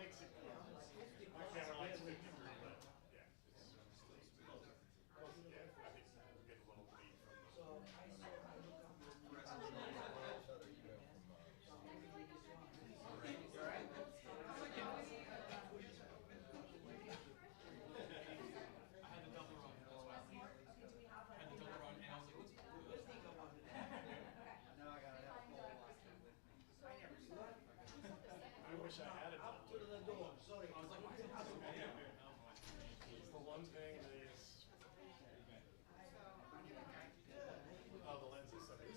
makes it, my camera likes 53, but yeah, it's, yeah, I think we'll get a little lead from I had to double run. That's why I had to double run, and I was like, what's Now I gotta have a full watch with me. I never saw it. I wish I had it. Up to the door, sorry. I was like, why is it so bad? It's the one thing that is. Oh, the lens is so good.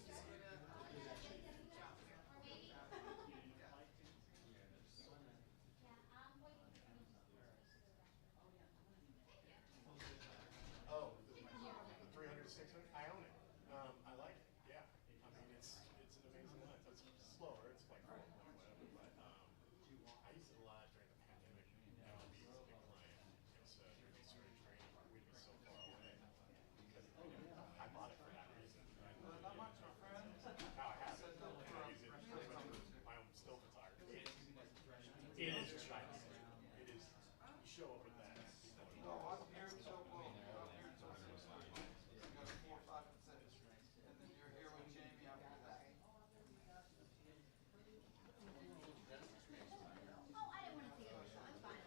Oh, the 300 600. I own it. I like it. Yeah. I mean, it's an amazing lens. It's slower. It's like 4 point whatever. But I used it a lot during the pandemic. MLB was a big client, and so during these sort of training, we'd be so far away because I bought it for that reason. Not much, my friend. Now I have it. And I use it for my own still photography. It is China. It is. You show up with that. No, I'm here until, well, I'm here until 6. You go 4, 5, and 6. And then you're here with Jamie after that. Oh, I didn't want to see it. I'm fine.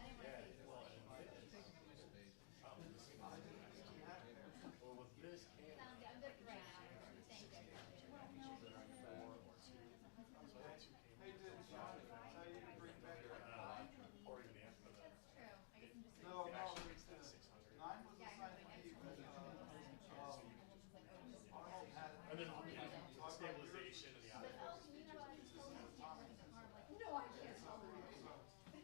I didn't want to see it. Well, with this camera, Sounds good. I'm good for right now. Thank you. so that's your Hey, did Sean tell you to bring back your or even the F for the. That's true. I guess I'm just No, It no, actually it's makes that 600. 9 was Yeah, I assigned know. to you, but Arnold had it. And then the stabilization and the But oh, autofocus. you know what? He's totally working so hard. I'm like, no, I can't.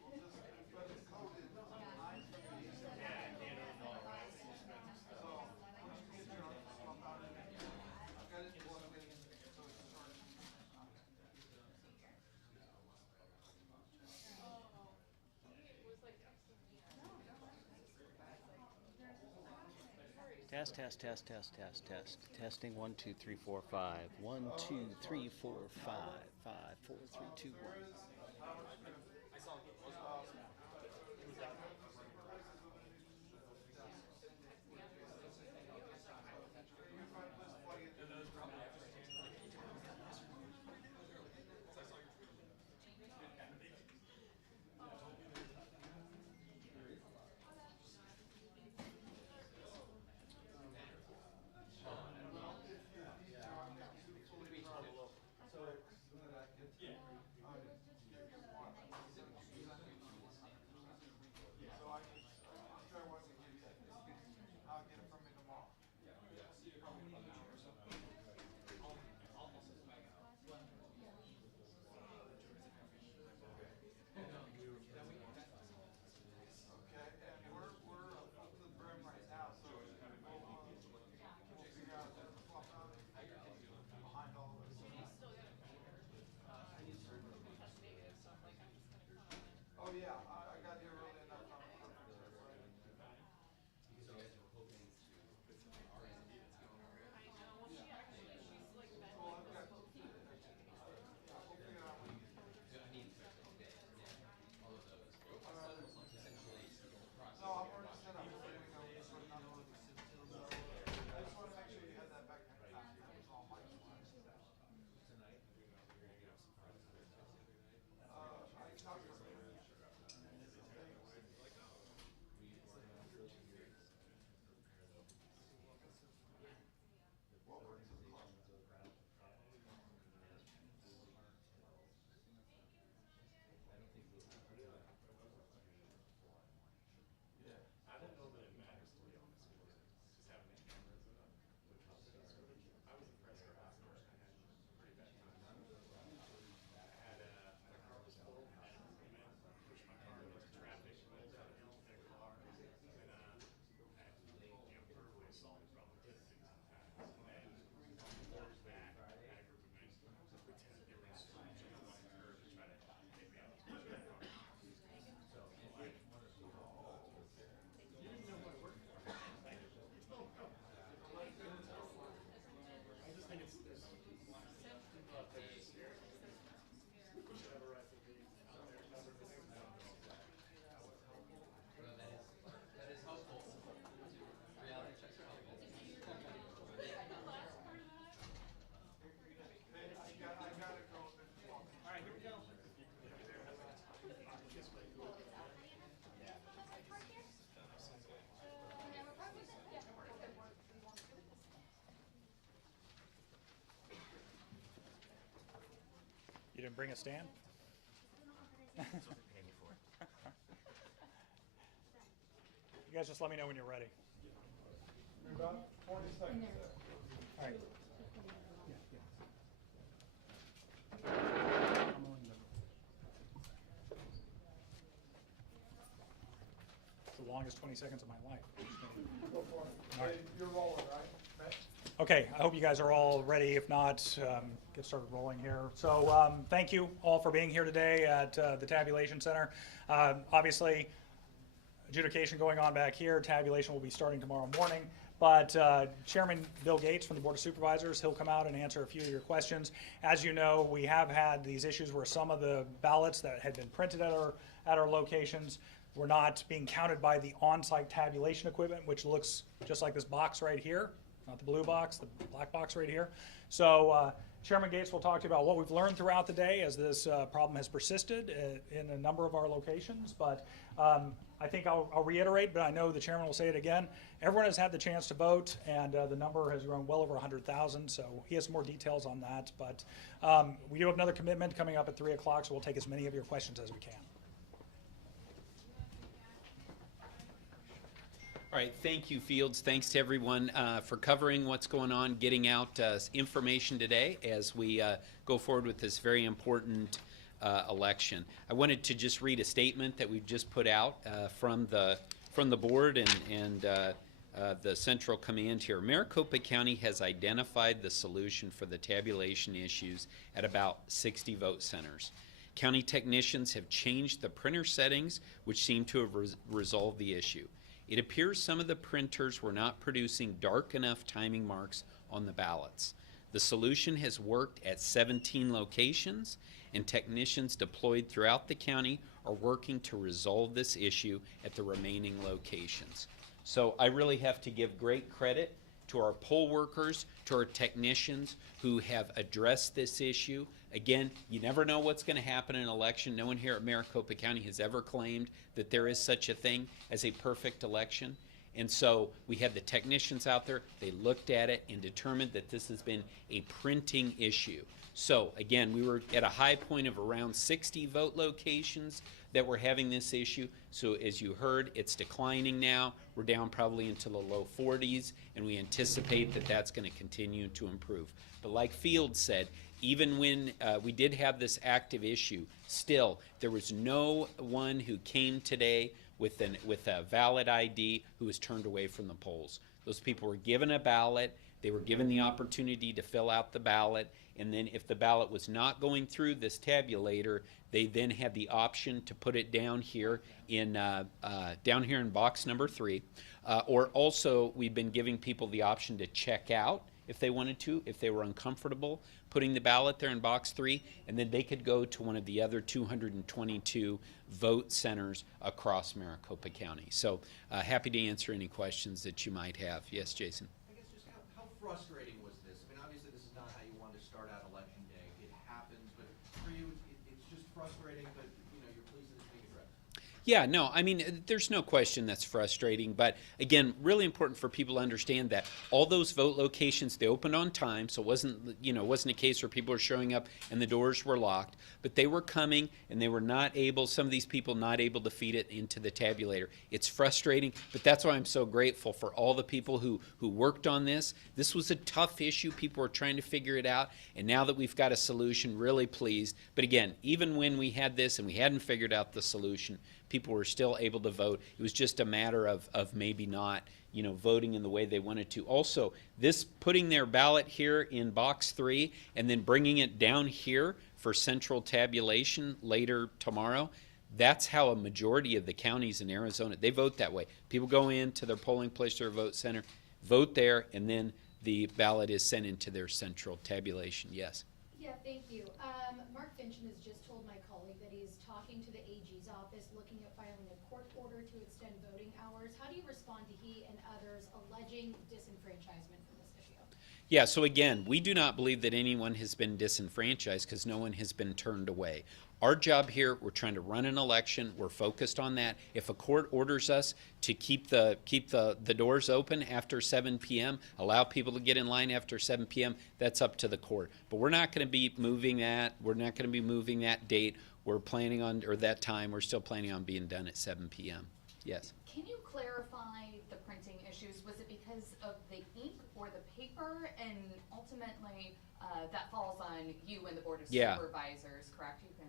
We'll just, but it's coded 9 for me. Yeah, I can't overall, right? It's expensive So, stuff. once you get your stuff out of it, I've got it plugged in, so it's charging. Test, test, test, test, test, test. Testing 1, 2, 3, 4, 5. 1, 2, 3, 4, 5. 5, 4, 3, 2, 1. I saw it. And those probably after I saw your tweet. So I can try what to give you. I'll get it from me tomorrow. Yeah, I'll see you probably in about an hour or so. I'll send it back out. Okay, and we're up to the brim right now, so we'll figure out the swap out behind all of this. Oh yeah, I got here early enough. Because you guys were hoping to put some R's in it. I know. Well, she actually, she's like been. Well, I've got, we'll figure it out. I mean, yeah, all of those. Essentially, process. No, I'm already set up. We're gonna go this one, not really. I just want to make sure you had that back next time. That was all my slides. Tonight, you're gonna get some prizes. I talked to her. Welcome to the club. Yeah, I don't know that it matters, to be honest with you. Just having the cameras and I was impressed with last night. I had a pretty bad time. I had a car was full, I had to push my car into traffic, rolled downhill in a car, and then I had verbally assaulted probably 10 or 15 times. And then forward back, I had a group of men pretended they were in school, jumped on the curb to try to get me out of the car. So, like, you didn't know what it worked for. I just think it's there's people out there that are scared. We should have a right to be out there covered. You didn't bring a stand? That's what they pay me for. You guys just let me know when you're ready. About 20 seconds there. All right. It's the longest 20 seconds of my life. Go for it. All right. Hey, you're rolling, right? Matt? Okay, I hope you guys are all ready. If not, get started rolling here. So thank you all for being here today at the Tabulation Center. Obviously, adjudication going on back here. Tabulation will be starting tomorrow morning. But Chairman Bill Gates from the Board of Supervisors, he'll come out and answer a few of your questions. As you know, we have had these issues where some of the ballots that had been printed at our locations were not being counted by the on-site tabulation equipment, which looks just like this box right here. Not the blue box, the black box right here. So Chairman Gates will talk to you about what we've learned throughout the day as this problem has persisted in a number of our locations. But I think I'll reiterate, but I know the chairman will say it again. Everyone has had the chance to vote, and the number has grown well over 100,000. So he has more details on that. But we do have another commitment coming up at 3 o'clock, so we'll take as many of your questions as we can. All right, thank you, Fields. Thanks to everyone for covering what's going on, getting out information today as we go forward with this very important election. I wanted to just read a statement that we've just put out from the board and the central command here. Maricopa County has identified the solution for the tabulation issues at about 60 vote centers. County technicians have changed the printer settings, which seem to have resolved the issue. It appears some of the printers were not producing dark enough timing marks on the ballots. The solution has worked at 17 locations, and technicians deployed throughout the county are working to resolve this issue at the remaining locations. So I really have to give great credit to our poll workers, to our technicians who have addressed this issue. Again, you never know what's going to happen in an election. No one here at Maricopa County has ever claimed that there is such a thing as a perfect election. And so we had the technicians out there. They looked at it and determined that this has been a printing issue. So again, we were at a high point of around 60 vote locations that were having this issue. So as you heard, it's declining now. We're down probably into the low 40s, and we anticipate that that's going to continue to improve. But like Field said, even when we did have this active issue, still there was no one who came today with a valid ID who was turned away from the polls. Those people were given a ballot. They were given the opportunity to fill out the ballot, and then if the ballot was not going through this tabulator, they then had the option to put it down here in box number 3. Or also, we've been giving people the option to check out if they wanted to, if they were uncomfortable putting the ballot there in box 3, and then they could go to one of the other 222 vote centers across Maricopa County. So happy to answer any questions that you might have. Yes, Jason? I guess just how frustrating was this? I mean, obviously this is not how you want to start out election day. It happens, but for you, it's just frustrating, but you know, you're pleased that it's being addressed. Yeah, no, I mean, there's no question that's frustrating, but again, really important for people to understand that all those vote locations, they opened on time, so it wasn't a case where people were showing up and the doors were locked, but they were coming and they were not able, some of these people not able to feed it into the tabulator. It's frustrating, but that's why I'm so grateful for all the people who worked on this. This was a tough issue. People were trying to figure it out, and now that we've got a solution, really pleased. But again, even when we had this and we hadn't figured out the solution, people were still able to vote. It was just a matter of maybe not, voting in the way they wanted to. Also, this putting their ballot here in box 3 and then bringing it down here for central tabulation later tomorrow, that's how a majority of the counties in Arizona, they vote that way. People go into their polling place or vote center, vote there, and then the ballot is sent into their central tabulation. Yes? Yeah, thank you. Mark Fincham has just told my colleague that he's talking to the AG's office, looking at filing a court order to extend voting hours. How do you respond to he and others alleging disenfranchisement from this issue? Yeah, so again, we do not believe that anyone has been disenfranchised because no one has been turned away. Our job here, we're trying to run an election. We're focused on that. If a court orders us to keep the doors open after 7 p.m., allow people to get in line after 7 p.m., that's up to the court. But we're not going to be moving that. We're not going to be moving that date. We're planning on, or that time, we're still planning on being done at 7 p.m. Yes. Can you clarify the printing issues? Was it because of the ink or the paper? And ultimately, that falls on you and the Board of Supervisors, correct? You can.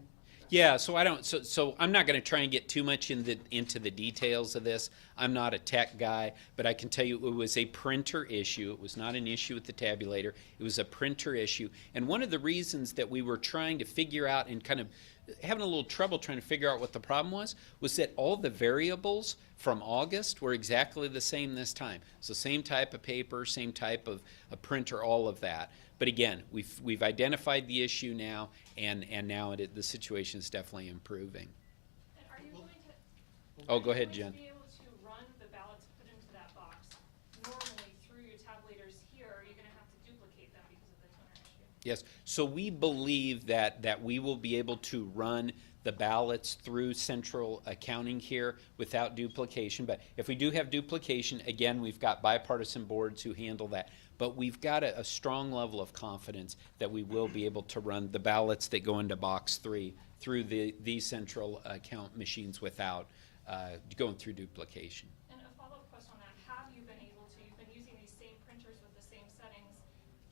Yeah, so I don't. So I'm not going to try and get too much into the details of this. I'm not a tech guy, but I can tell you it was a printer issue. It was not an issue with the tabulator. It was a printer issue, and one of the reasons that we were trying to figure out and kind of having a little trouble trying to figure out what the problem was that all the variables from August were exactly the same this time. So same type of paper, same type of a printer, all of that. But again, we've identified the issue now, and now the situation is definitely improving. And are you going to? Oh, go ahead, Are you Jen. going to be able to run the ballots put into that box normally through your tabulators here? Or are you going to have to duplicate them because of the toner issue? Yes, so we believe that we will be able to run the ballots through central accounting here without duplication. But if we do have duplication, again, we've got bipartisan boards who handle that. But we've got a strong level of confidence that we will be able to run the ballots that go into box 3 through these central account machines without going through duplication. And a follow-up question on that, have you been able to, you've been using these same printers with the same settings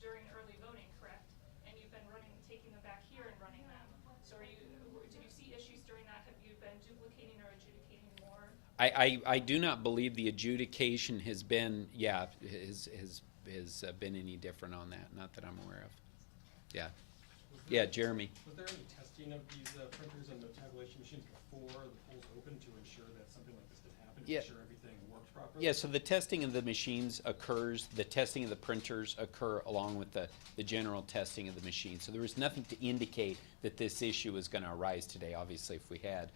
during early voting, correct? And you've been taking them back here and running them. So did you see issues during that? Have you been duplicating or adjudicating more? I do not believe the adjudication has been, has been any different on that, not that I'm aware of. Yeah. Yeah, Jeremy. Was there any testing of these printers and the tabulation machines before the polls opened to ensure that something like this did happen, to ensure everything worked properly? Yeah, so the testing of the machines occurs, the testing of the printers occur along with the general testing of the machine. So there was nothing to indicate that this issue was going to arise today. Obviously, if we had,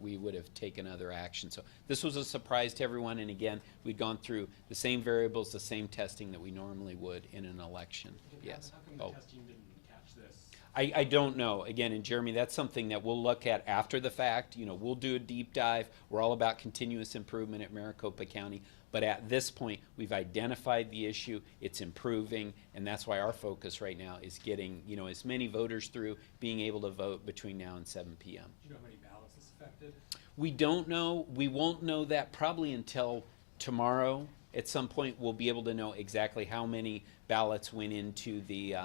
we would have taken other action. So this was a surprise to everyone, and again, we'd gone through the same variables, the same testing that we normally would in an election. Yes. How come the testing didn't catch this? I don't know. Again, and Jeremy, that's something that we'll look at after the fact. You know, we'll do a deep dive. We're all about continuous improvement at Maricopa County. But at this point, we've identified the issue. It's improving, and that's why our focus right now is getting, as many voters through, being able to vote between now and 7 p.m. Do you know how many ballots this affected? We don't know. We won't know that probably until tomorrow. At some point, we'll be able to know exactly how many ballots went into the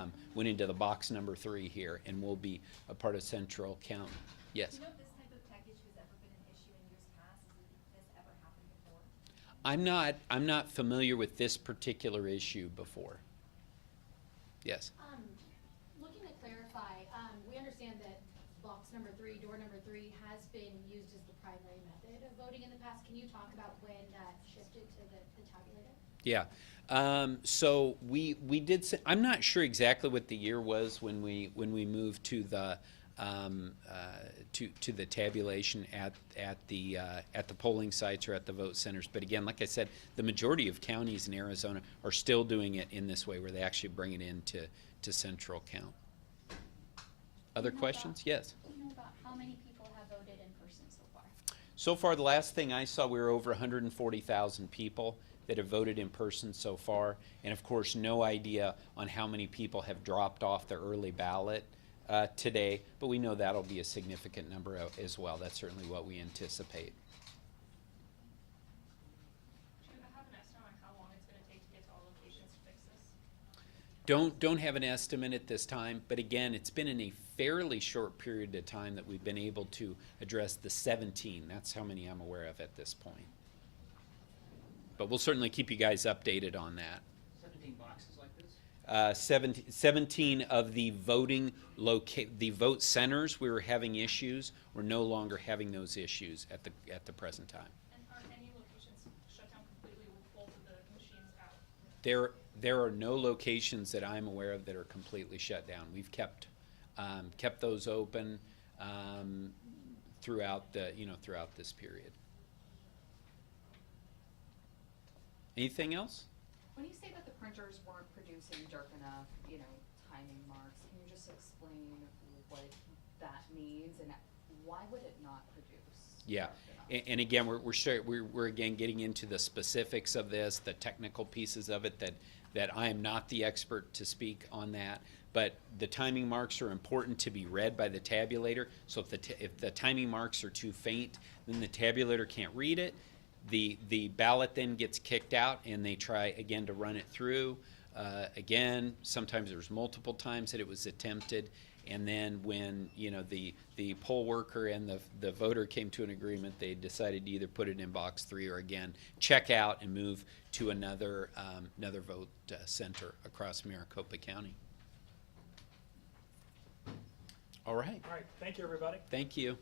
box number 3 here, and we'll be a part of central count. Yes. Do you know if this type of tech issue has ever been an issue in years past? Has this ever happened before? I'm not familiar with this particular issue before. Yes. Looking to clarify, we understand that box number 3, door number 3, has been used as the primary method of voting in the past. Can you talk about when that shifted to the tabulator? Yeah. So we did. I'm not sure exactly what the year was when we moved to the to the tabulation at the polling sites or at the vote centers. But again, like I said, the majority of counties in Arizona are still doing it in this way, where they actually bring it into central count. Other questions? Yes. Do you know about how many people have voted in person so far? So far, the last thing I saw, we were over 140,000 people that have voted in person so far, and of course, no idea on how many people have dropped off their early ballot today, but we know that'll be a significant number as well. That's certainly what we anticipate. Do you have an estimate on how long it's going to take to get to all locations to fix this? Don't have an estimate at this time, but again, it's been in a fairly short period of time that we've been able to address the 17. That's how many I'm aware of at this point. But we'll certainly keep you guys updated on that. 17 boxes like this? 17 of the the vote centers we were having issues. We're no longer having those issues at the present time. And are any locations shut down completely with both of the machines out? There are no locations that I'm aware of that are completely shut down. We've kept those open throughout throughout this period. Anything else? When you say that the printers weren't producing dark enough, you know, timing marks, can you just explain what that means and why would it not produce? Yeah, dark enough? and again, we're again getting into the specifics of this, the technical pieces of it that I am not the expert to speak on that. But the timing marks are important to be read by the tabulator. So if the timing marks are too faint, then the tabulator can't read it. The ballot then gets kicked out, and they try again to run it through. Again, sometimes there's multiple times that it was attempted, and then when the poll worker and the voter came to an agreement, they decided to either put it in box 3 or again check out and move to another vote center across Maricopa County. All right. All right, thank you, everybody. Thank you.